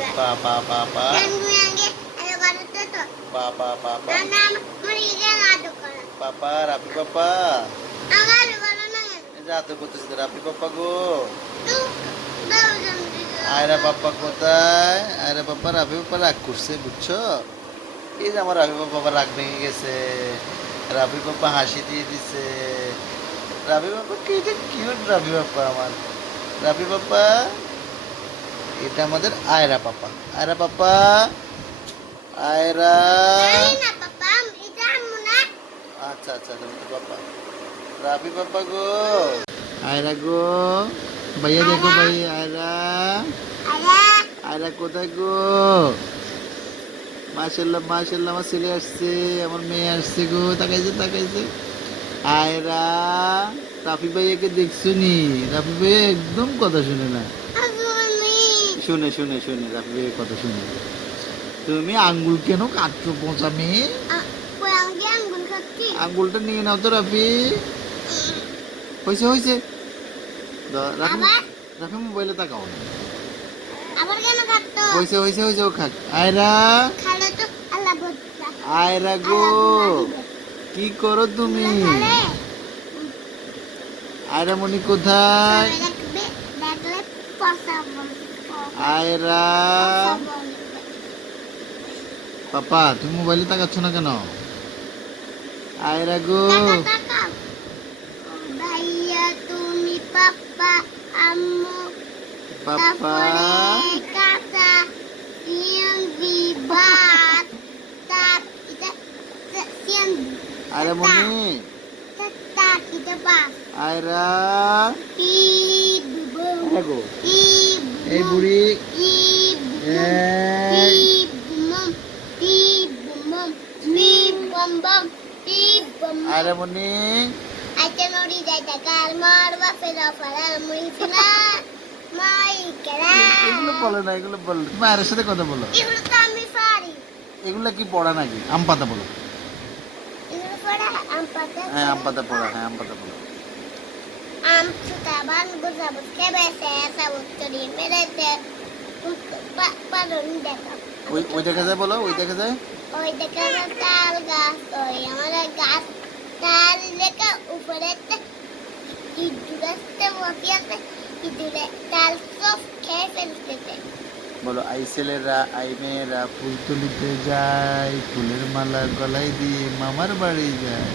Papa, papa. Papa, papa. Papa, Rapi papa. জাদু করতেছে রাপি পাপ্পা গো। আয়রা পাপ্পা কোথায়? আয়রা পাপ্পা রাপি পাপ্পা রাগ করছে বুঝছো? এই যে আমার রাপি পাপ্পা রাগ ভেঙে গেছে। রাপি পাপ্পা হাসি দিয়ে দিছে। রাপি পাপ্পা কি যে কিউট রাপি পাপ্পা আমার। রাপি পাপ্পা এটা আমাদের আয়রা পাপ্পা। আয়রা পাপ্পা আয়রা। আচ্ছা আচ্ছা রাপি পাপ্পা। রাপি পাপ্পা গো। আয়রা গো। ভাইয়া দেখো ভাই আয়রা। আয়রা কোথায় গো? মাশাল্লাহ মাশাল্লাহ আমার ছেলে আসছে, আমার মেয়ে আসছে গো। তাকাইছে তাকাইছে। আয়রা রাফি ভাইয়াকে দেখছো নি? রাফি ভাইয়া একদম কথা শুনে না। শুনে শুনে শুনে রাফি ভাইয়ের কথা শুনে। তুমি আঙ্গুল কেন কাটছো পচা মেয়ে? আঙ্গুলটা নিয়ে নাও তো রাফি। হয়েছে হয়েছে। রাফি রাফি মোবাইলে তাকাও না। হয়েছে হয়েছে হয়েছে ও খাক। আয়রা আয়রা গো কি করো তুমি? আয়রা মনি কোথায়? আয়রা পাপা তুমি মোবাইলে তাকাচ্ছ না কেন? আয়রা গো ভাইয়া তুমি পাপ্পা আম্মু পাপা কাকা সিয়ান্দি ভাত তাপ এটা সিয়ান্দি আয়রা মনি তা kita pas Ayra ibu Ayra গো ibu এই বুড়ি ibu এই mom ibu mom bom bom ibu Ayra মনি aja nori jaita kalmar wa fela fala muisna mai kara এগুলো বলে না, এগুলো বলো। তুমি আয়রার সাথে কথা বলো। ibu kami fari এগুলো কি পড়া নাকি? আম পাতা বলো। ibu pada ampata হ্যাঁ আম পাতা পড়া, হ্যাঁ আম পাতা পড়া। am sutaban guzabut kebese sabut tori merete pa don দেখা ওই ওই দেখা যায় বলো, ওই দেখা যায়। ওই দেখা যায় তাল গাছ ওই আমাদের গাছ তাল লেখা উপরে ইঁদুর গাছটা বসে আছে ইঁদুরে তাল সব খেয়ে ফেলতেছে। বলো আই ছেলেরা আই মেয়েরা ফুল তুলিতে যায়, ফুলের মালা গলায় দিয়ে মামার বাড়ি যায়।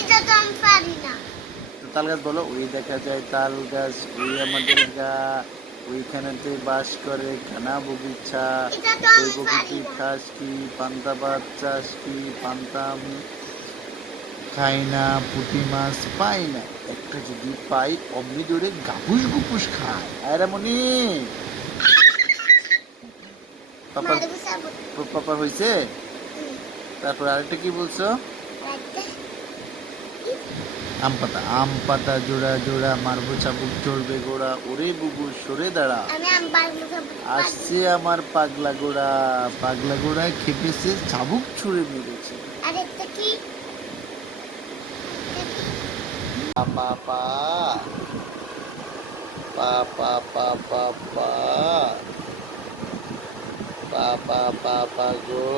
এটা তো আমি পারি না। তো তাল গাছ বলো। ওই দেখা যায় তাল গাছ, ওই আমাদের গা, ওইখানেতে বাস করে কানা বগিচা। এটা তো ওই আমি পারি বগিচি না। খাস কি, পান্তা ভাত চাষ কি, পান্তা আমি খাই না, পুঁটি মাছ পাই না, একটা যদি পাই অমনি দূরে গাপুস গুপুস খায়। আয়রা মনি পাপার মারবো সাবুত পাপার হয়েছে। তারপর আরেকটা কি বলছো? রাখতে আম পাতা জোড়া জোড়া মারবো চাবুক চড়বে গোড়া, ওরে বুবু সরে দাঁড়া, আমি আমবার মুসাবুত আসছে আমার পাগলা গোড়া, পাগলা গোড়ায় খেপেছে চাবুক ছুঁড়ে মেরেছে। আরেকটা কি পা পা পা পা পা পা পা পা পা পা পা গো।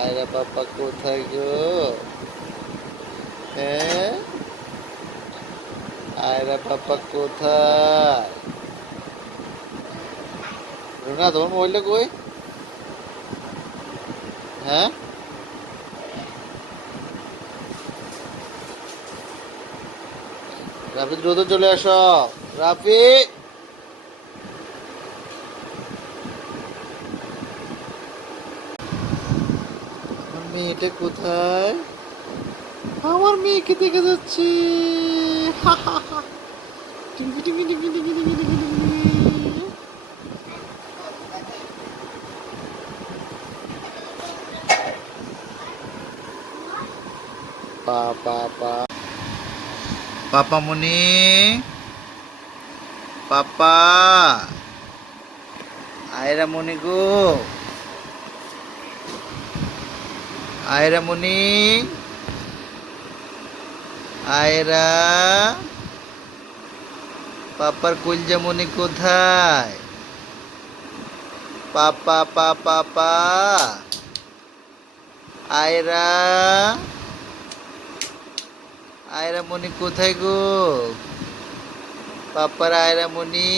আয়রা পাপা কোথায় গো? হ্যাঁ আয়রা পাপা কোথায়? রুনা তোমার মোবাইলটা কই? হ্যাঁ রাফি দ্রুত চলে আসো। রাফি আমার মেয়েটা কোথায়? আমার মেয়েকে দেখে যাচ্ছে। হা হা হা। টিঙ্গি টিঙ্গি টিঙ্গি টিঙ্গি টিঙ্গি টিঙ্গি টিঙ্গি। পা পা পা পাপা মনি পাপা আয়রা মনি গো। আয়রা মনি আয়রা পাপার কলজামণি কোথায়? পাপা পাপা পা আয়রা, আয়রা মণি কোথায় গো? পাপার আয়রা মণি,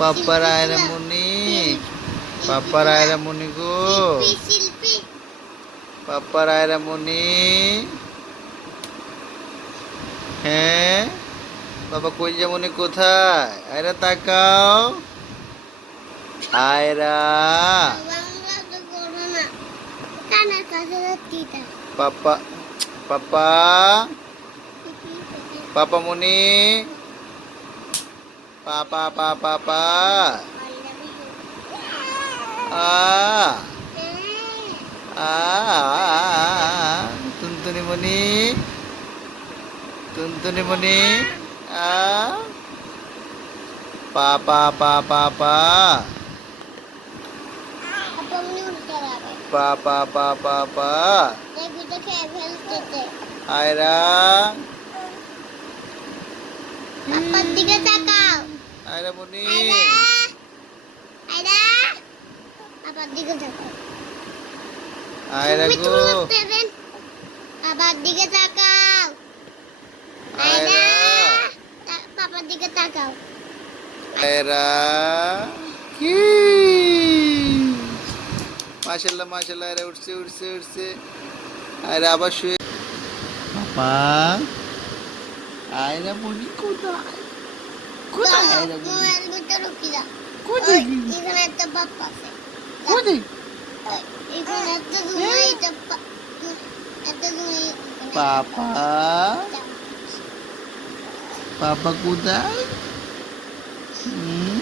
পাপার আয়রা মণি, পাপার আয়রা মণি গো, শিল্পী শিল্পী পাপার আয়রা মণি। হ্যাঁ বাবা কলজামণি কোথায়? আয়রা তাকাও, আয়রা। বাংলা তো করো না কানের কাছে রাখতে পাপা পাপা পাপা মনি, পাপা পাপা পা আ আ তুনতুনি মনি, তুনতুনি মনি আ পাপা পাপা পা আপনি উল্টা যাবে পাপা পাপা পা দেখবি তো খেয়ে ফেলতেছে আয়রা, পাপার দিকে তাকাও আয়রা মনি, আয়রা আয়রা পাপার দিকে তাকাও আয়রা তুমি গো, দেবেন পাপার দিকে তাকাও আয়রা, পাপার দিকে তাকাও আয়রা কি মাশাআল্লাহ মাশাআল্লাহ, আয়রা উঠছে উঠছে উঠছে, আয়রা আবার শুয়ে। পাপা আয়রা মনি কোথায়? কোথায় আয়রা মনি? মোবাইল ভিতরে কি দাও কোথায়? এখানে একটা পাপা আছে কোথায়? এখানে একটা ঘুমাই একটা ঘুমাই পাপা পাপা কোথায়? হুম?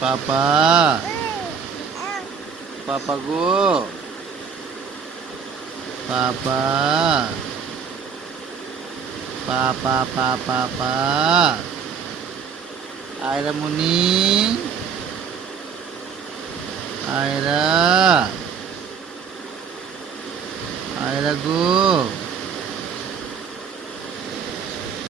পাপা পাপা গো, পাপা পাপা পাপা পা আয়রা মনি, আয়রা, আয়রা গো।